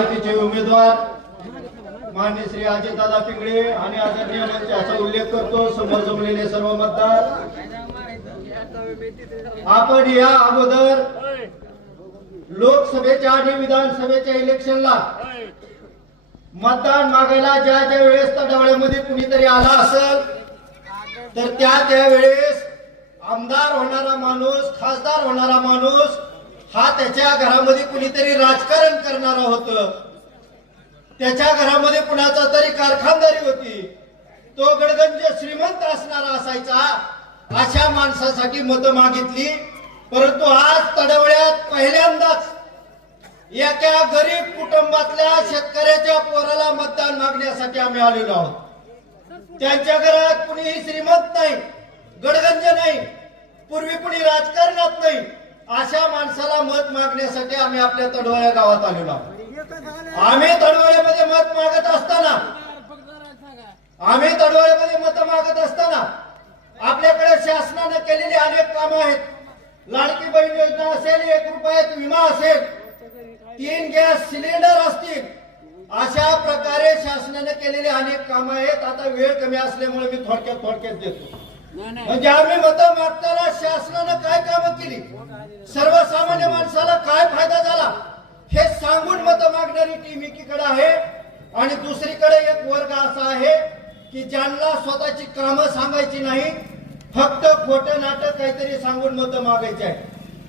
महायुतीचे उमेदवार माननीय श्री अजितदादा पिंगळे आणि आदरणीय याचा उल्लेख करतो समोर जमलेले सर्व मतदार। आपण या अगोदर लोकसभेच्या आणि विधानसभेच्या इलेक्शनला मतदान मागायला ज्या ज्या वेळेस तडवळ्यामध्ये कुणीतरी आला असेल तर त्या वेळेस आमदार होणारा माणूस, खासदार होणारा माणूस हा त्याच्या घरामध्ये कुणीतरी राजकारण करणारा होतं, त्याच्या घरामध्ये कुणाचा तरी कारखानदारी होती, तो गडगंज श्रीमंत असणारा असायचा। अशा माणसासाठी मतं मागितली, परंतु आज तडवळ्यात पहिल्यांदाच एका गरीब कुटुंबातल्या शेतकऱ्याच्या पोराला मतदान मागण्यासाठी आम्ही आलेलो आहोत। त्यांच्या घरात कुणीही श्रीमंत नाही, गडगंज नाही, पूर्वी कुणी राजकारणात नाही, अशा माणसाला मत मागण्यासाठी आम्ही आपल्या तडवळ्या गावात आलेलो आहोत। आम्ही तडवळ्यामध्ये मत मागत असताना आपल्याकडे शासनाने केलेली अनेक कामं आहेत। लाडकी बहीण योजना असेल, 1 रुपयात विमा असेल, 3 गॅस सिलेंडर असतील, अशा प्रकारे शासनाने केलेली अनेक कामं आहेत। आता वेळ कमी असल्यामुळे मी थोडक्यात देतो। म्हणजे आम्ही मतं मागताना शासनाने काय कामं केली, सर्वसामान्य माणसाला काय फायदा झाला हे सांगून मतं मागणारी टीम एकीकडे आहे आणि दुसरीकडे एक वर्ग असा आहे की ज्यांना स्वतःची कामं सांगायची नाही, फक्त खोटं नाटक काहीतरी सांगून मतं मागायची आहे।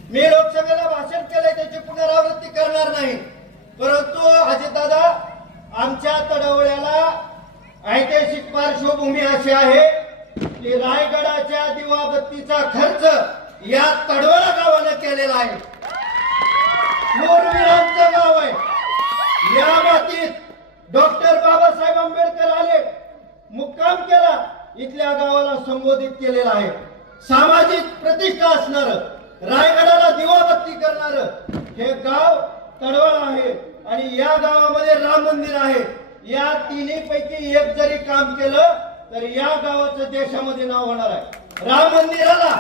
मी लोकसभेला भाषण केलंय, त्याची पुनरावृत्ती करणार नाही, परंतु अजितदादा आमच्या तडवळ्याला ऐतिहासिक पार्श्वभूमी अशी आहे की रायगडाच्या दिवाबत्तीचा खर्च या तडवळा गावाने केलेला आहे। शूरवीरांचं गाव आहे। या मातीत डॉक्टर बाबासाहेब आंबेडकर आले, मुक्काम केला, इथल्या गावाला संबोधित केलेला आहे। सामाजिक प्रतिष्ठा असणार, रायगडाला दिवाबत्ती करणार हे गाव तडवळा आहे आणि या गावामध्ये राम मंदिर आहे। या तिन्ही पैकी एक जरी काम केलं तर या गावाचं देशामध्ये नाव होणार आहे। राम मंदिराला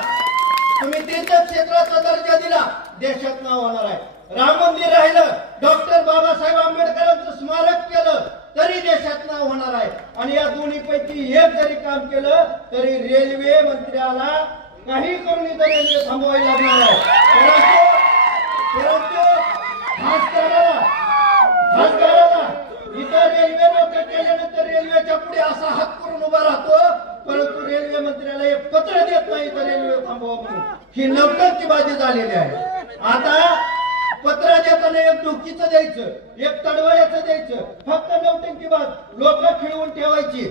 तुम्ही तीर्थक्षेत्राचा दर्जा दिला, देशात नाव होणार आहे। राम मंदिर राहिलं, डॉक्टर बाबासाहेब आंबेडकरांचं स्मारक केलं तरी देशात नाव होणार आहे। आणि या दोन्ही पैकी एक जरी काम केलं तरी रेल्वे मंत्र्याला काही करून इथं रेल्वे थांबवायला लागणार आहे। परंतु खासदाराला इथं रेल्वे मोठं केल्यानंतर रेल्वेच्या पुढे असा हात करून उभा राहतो, परंतु रेल्वे मंत्र्याला एक पत्र देत नाही तर रेल्वे थांबवा म्हणून। ही नौटंकीबाजी झालेली आहे। आता पत्र देताना एक डोकीचं द्यायचं, एक तडवळ्याचं द्यायचं, फक्त नौटंकीबाज लोक खिळवून ठेवायची।